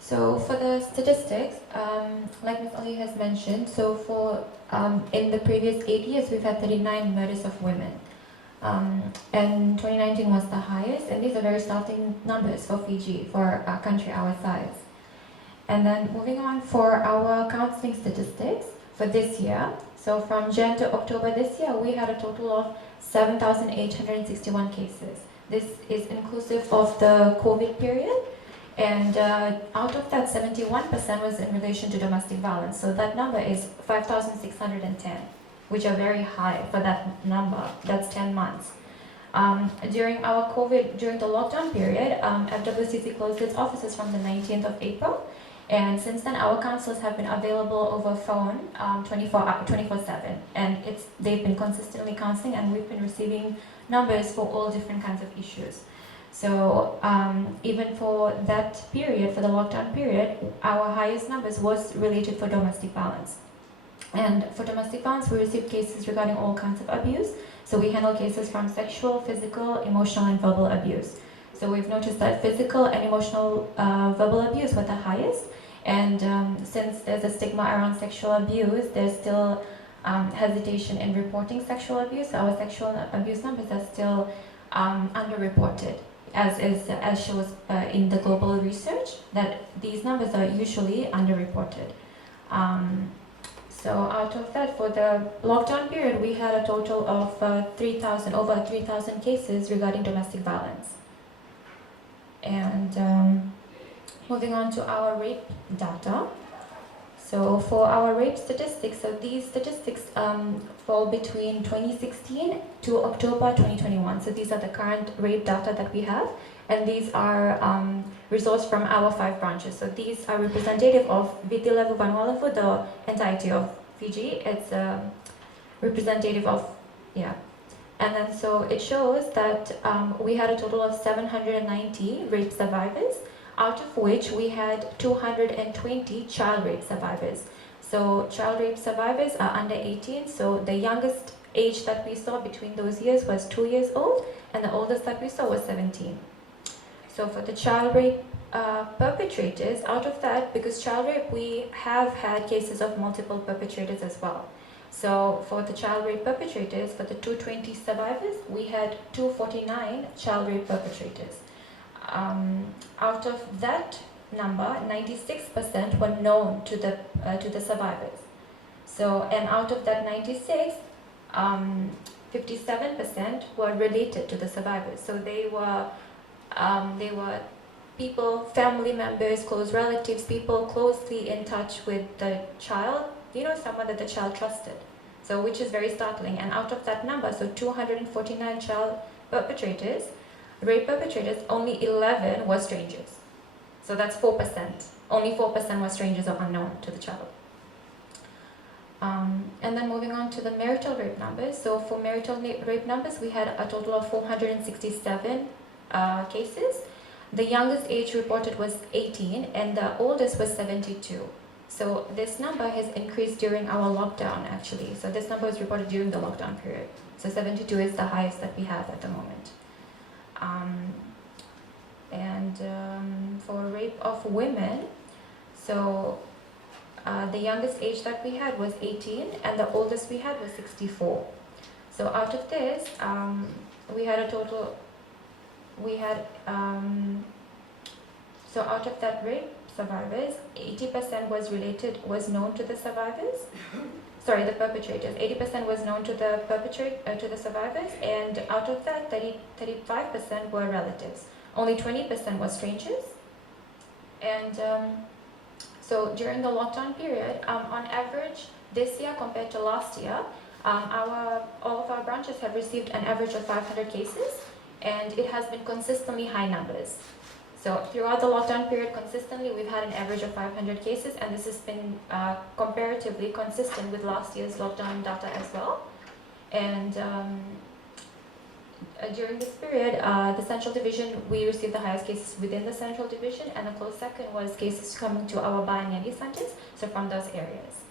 So for the statistics, like Ms. Ali has mentioned, so for in the previous 8 years, we've had 39 murders of women. And 2019 was the highest, and these are very startling numbers for Fiji, for a country our size. And then moving on for our counseling statistics for this year. So from Jan to October this year, we had a total of 7,861 cases. This is inclusive of the COVID period. And out of that, 71% was in relation to domestic violence. So that number is 5,610, which are very high for that number. That's 10 months. During the lockdown period, FWCC closed its offices from the 19th of April. And since then, our counselors have been available over phone 24/7. And they've been consistently counseling, and we've been receiving numbers for all different kinds of issues. So even for that period, for the lockdown period, our highest numbers was related for domestic violence. And for domestic violence, we received cases regarding all kinds of abuse. So we handle cases from sexual, physical, emotional, and verbal abuse. So we've noticed that physical and emotional verbal abuse were the highest. And since there's a stigma around sexual abuse, there's still hesitation in reporting sexual abuse. Our sexual abuse numbers are still underreported, as shows in the global research, that these numbers are usually underreported. So out of that, for the lockdown period, we had a total of over 3,000 cases regarding domestic violence. And moving on to our rape data. So for our rape statistics, so these statistics fall between 2016 to October 2021. So these are the current rape data that we have, and these are results from our 5 branches. So these are representative of Viti-level, Vanuatu-level, the entirety of Fiji. It's representative of, yeah. And then so it shows that we had a total of 790 rape survivors, out of which we had 220 child rape survivors. So child rape survivors are under 18, so the youngest age that we saw between those years was 2 years old, and the oldest that we saw was 17. So for the child rape perpetrators, out of that, because child rape, we have had cases of multiple perpetrators as well. So for the child rape perpetrators, for the 220 survivors, we had 249 child rape perpetrators. Out of that number, 96% were known to the survivors. So, and out of that 96, 57% were related to the survivors. So they were people, family members, close relatives, people closely in touch with the child, someone that the child trusted. So which is very startling. And out of that number, so 249 child perpetrators, rape perpetrators, only 11 were strangers. So that's 4%. Only 4% were strangers or unknown to the child. And then moving on to the marital rape numbers. So for marital rape numbers, we had a total of 467 cases. The youngest age reported was 18, and the oldest was 72. So this number has increased during our lockdown, actually. So this number was reported during the lockdown period. So 72 is the highest that we have at the moment. For rape of women, so the youngest age that we had was 18, and the oldest we had was 64. So out of this, we had a total, so out of that rape survivors, 80% was known to the survivors. Sorry, the perpetrators. 80% was known to the survivors, and out of that, 35% were relatives. Only 20% were strangers. And so during the lockdown period, on average, this year compared to last year, all of our branches have received an average of 500 cases, and it has been consistently high numbers. So throughout the lockdown period, consistently, we've had an average of 500 cases, and this has been comparatively consistent with last year's lockdown data as well. And during this period, the Central Division, we received the highest cases within the Central Division, and a close second was cases coming to our Bayanyeli centers, so from those areas.